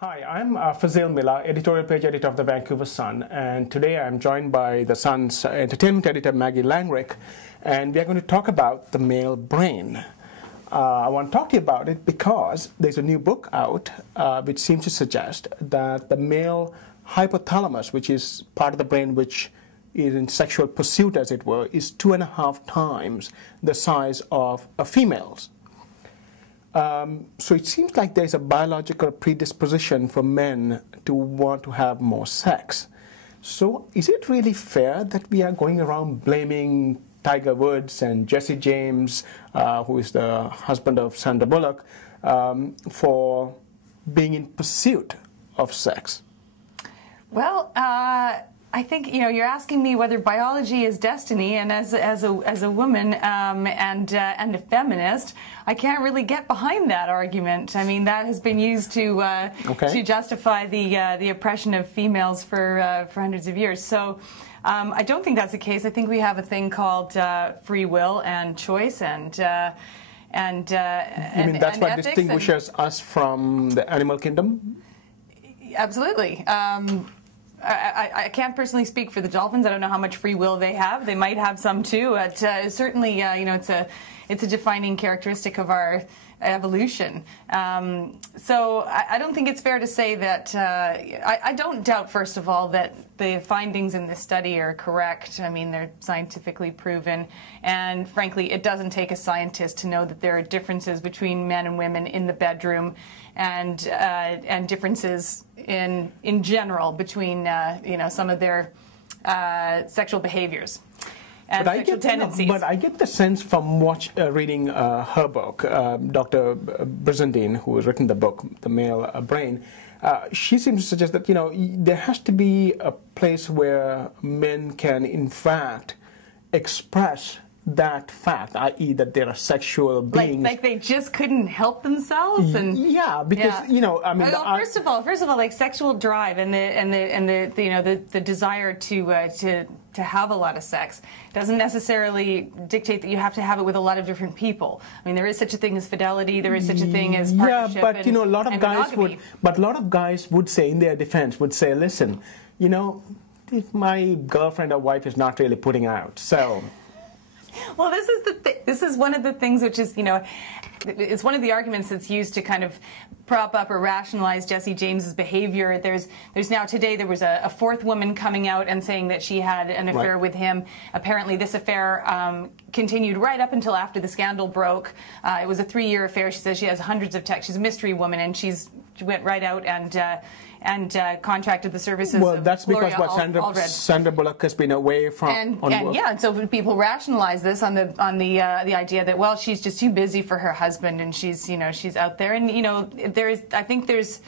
Hi, I'm Fazil, Mihlar, editorial page editor of the Vancouver Sun, and today I'm joined by the Sun's entertainment editor, Maggie Langrick, and we are going to talk about the male brain. I want to talk to you about it because there's a new book out which seems to suggest that the male hypothalamus, which is part of the brain which is in sexual pursuit, as it were, is 2.5 times the size of a female's. So it seems like there's a biological predisposition for men to want to have more sex. So is it really fair that we are going around blaming Tiger Woods and Jesse James, who is the husband of Sandra Bullock, for being in pursuit of sex? Well, I think you're asking me whether biology is destiny, and as a woman and a feminist, I can't really get behind that argument. I mean, that has been used to justify the oppression of females for hundreds of years. So I don't think that's the case. I think we have a thing called free will and choice and you mean that's what distinguishes us from the animal kingdom? Absolutely. I can't personally speak for the dolphins. I don't know how much free will they have. They might have some too. But certainly, it's a defining characteristic of our evolution. So I don't think it's fair to say that. I don't doubt, first of all, that the findings in this study are correct. I mean, they're scientifically proven, and frankly, it doesn't take a scientist to know that there are differences between men and women in the bedroom, and differences in general between some of their sexual behaviors and sexual tendencies. But I get the sense from reading her book, Dr. Brizendine, who has written the book, The Male Brain. She seems to suggest that there has to be a place where men can, in fact, express that fact, i.e., that they are sexual beings. Like they just couldn't help themselves, and yeah, because I mean, well, first of all, like sexual drive and the desire to have a lot of sex doesn't necessarily dictate that you have to have it with a lot of different people. I mean, there is such a thing as fidelity. There is such a thing as partnership. Yeah, but a lot of guys would say, in their defense, listen, if my girlfriend or wife is not really putting out, so. Well, this is one of the things which is, it's one of the arguments that's used to kind of prop up or rationalize Jesse James's behavior. There's now today there was a fourth woman coming out and saying that she had an affair with him. Apparently, this affair continued right up until after the scandal broke. It was a 3-year affair. She says she has hundreds of texts. She's a mystery woman, and she went right out and contracted the services. Well, that's because Sandra Bullock has been away from and so people rationalize this on the idea that, well, she's just too busy for her husband, and she's out there, and I think there's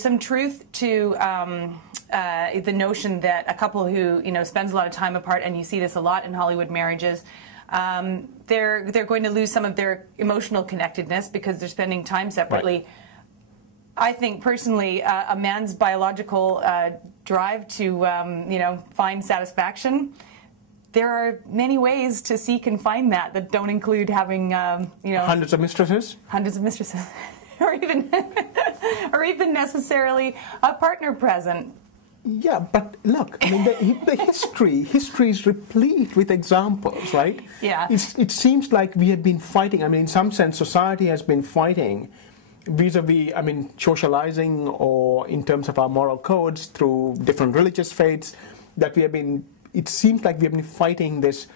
some truth to the notion that a couple who spends a lot of time apart, and you see this a lot in Hollywood marriages, they're going to lose some of their emotional connectedness because they're spending time separately. Right. I think personally, a man's biological drive to find satisfaction. There are many ways to seek and find that don't include having hundreds of mistresses, or even necessarily a partner present. Yeah, but look, I mean, the history is replete with examples, right? Yeah. It seems like we have been fighting. I mean, in some sense, society has been fighting vis-a-vis, I mean, socializing, or in terms of our moral codes through different religious faiths, that we have been. It seems like we have been fighting this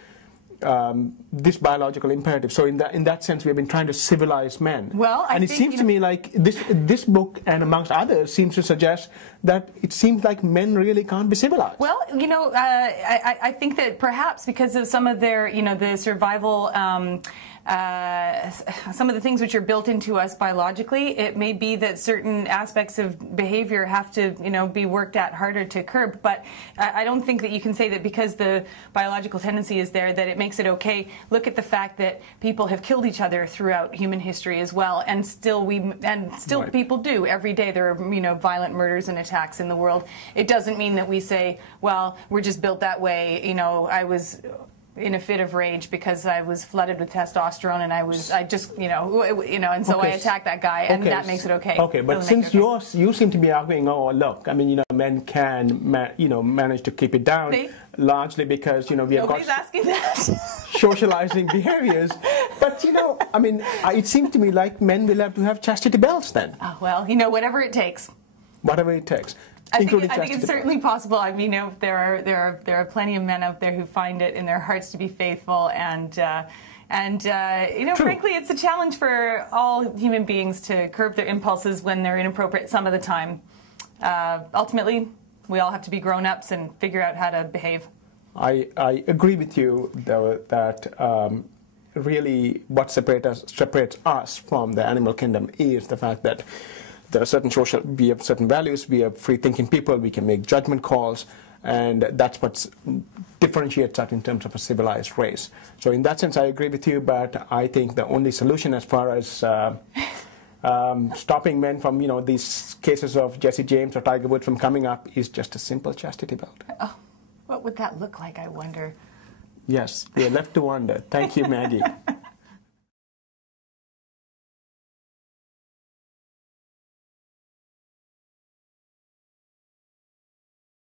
biological imperative. So in that sense, we have been trying to civilize men. Well, and it seems to me like this book, and amongst others, seems to suggest that it seems like men really can't be civilized. Well, I think that perhaps because of some of their, the survival. Some of the things which are built into us biologically, it may be that certain aspects of behavior have to, be worked at harder to curb. But I don't think that you can say that because the biological tendency is there that it makes it okay. Look at the fact that people have killed each other throughout human history as well, and still right. People do every day. There are violent murders and attacks in the world. It doesn't mean that we say, well, we're just built that way. in a fit of rage because I was flooded with testosterone, and I just and so I attacked that guy, and that makes it okay. Okay, but since you seem to be arguing, oh look, I mean, men can manage to keep it down, largely because we have nobody's asking that. socializing behaviors. But I mean, it seems to me like men will have to have chastity belts then. Oh, well, whatever it takes. Whatever it takes. I think it's certainly possible. I mean, there are plenty of men out there who find it in their hearts to be faithful, and frankly, it's a challenge for all human beings to curb their impulses when they're inappropriate some of the time. Ultimately, we all have to be grown-ups and figure out how to behave. I agree with you, though, that really what separates us from the animal kingdom is the fact that there are we have certain values, we have free-thinking people, we can make judgment calls, and that's what differentiates us in terms of a civilized race. So in that sense, I agree with you, but I think the only solution as far as stopping men from, these cases of Jesse James or Tiger Woods from coming up is just a simple chastity belt. Oh, what would that look like, I wonder? Yes, we are left to wonder. Thank you, Maggie.